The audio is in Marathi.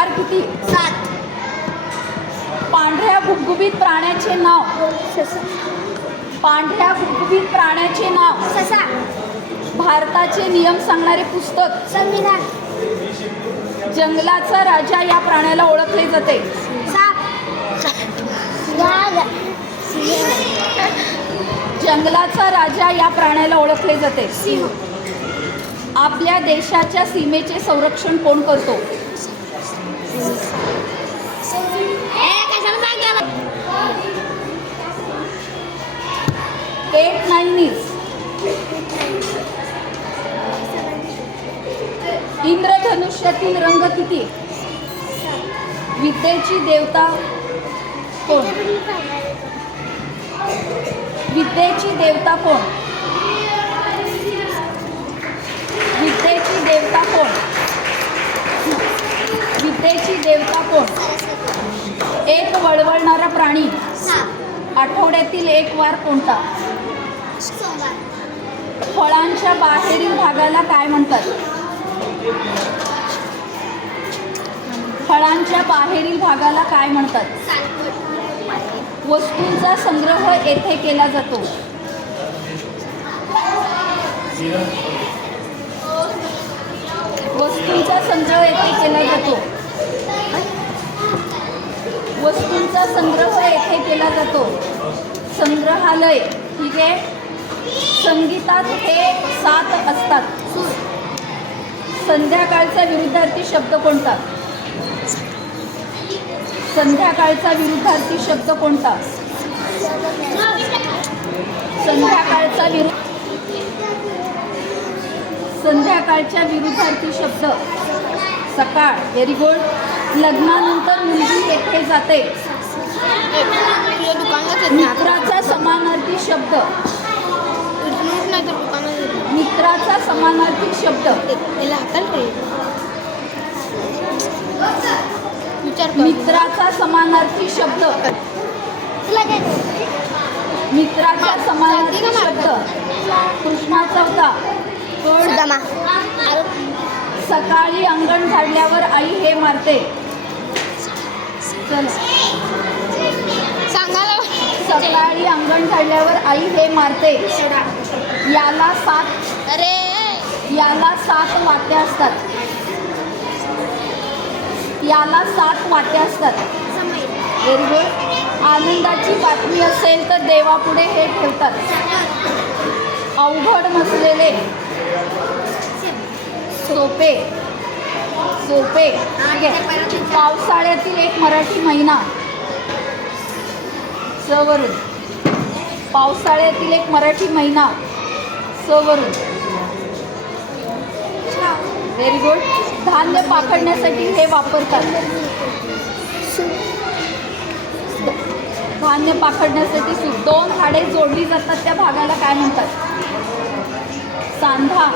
चार किती? 7. पांढऱ्या गुबगुबीत प्राण्याचे नाव. ससा. पांढऱ्या गुबगुबीत प्राण्याचे नाव. ससा. भारताचे नियम सांगणारे पुस्तक. संविधान. जंगलाचा राजा या प्राण्याला ओळखले जाते. साप. वाघ. जंगलाचा राजा या प्राण्याला ओळखले जाते. सिंह. आपल्या देशाच्या सीमेचे संरक्षण कोण करतो? एट नाईनीज. इंद्रधनुष्यातील रंग किती? विद्येची देवता कोण? विद्येची देवता कोण? विद्येची देवता कोण? विद्येची देवता कोण? एक वळवळणारा प्राणी. साप. आठवड्यातील एक वार कोणता? सोमवार. फळांच्या बाहेरील भागाला काय म्हणतात? फळांच्या बाहेरील भागाला काय म्हणतात? सालगड. वस्तूंचा संग्रह येथे केला जातो. वस्तूंचा संग्रह येथे केला जातो. वस्तूंचा संग्रह येथे केला जातो. संग्रहालय. ठीक आहे. संगीतात हे 7 असतात. संध्याकाळचा विरुद्धार्थी शब्द कोणता? संध्याकाळचा विरुद्धार्थी शब्द कोणता? संध्याकाळचा संध्याकाळच्या विरुद्धार्थी शब्द सकाळ. Very good. लग्नानंतर मुलगी येथे जाते. मित्राचा समानार्थी शब्द. मित्राचा समानार्थी शब्द. मित्राचा समानार्थी शब्द. मित्राचा समानार्थी शब्द. कृष्णाचा होता. सुदामा. सकाळी अंगण झाडल्यावर आई हे मारते. चल. सकाळी अंगण झाडल्यावर आई हे मारते. याला 7 वाट्या असतात. याला 7 वाट्या असतात. Very good. आनंदाची बातमी असेल तर देवापुढे हे ठेवतात. अवघड नसलेले सोपे. ठीक आहे. पावसाळ्यातील एक मराठी महिना. वरून. पावसाळ्यातील एक मराठी महिना. वरून. Very good. धान्य पाखडण्यासाठी हे वापरतात. धान्य पाखडण्यासाठी 2 हाडे जोडली जातात त्या भागाला काय म्हणतात? सांधा.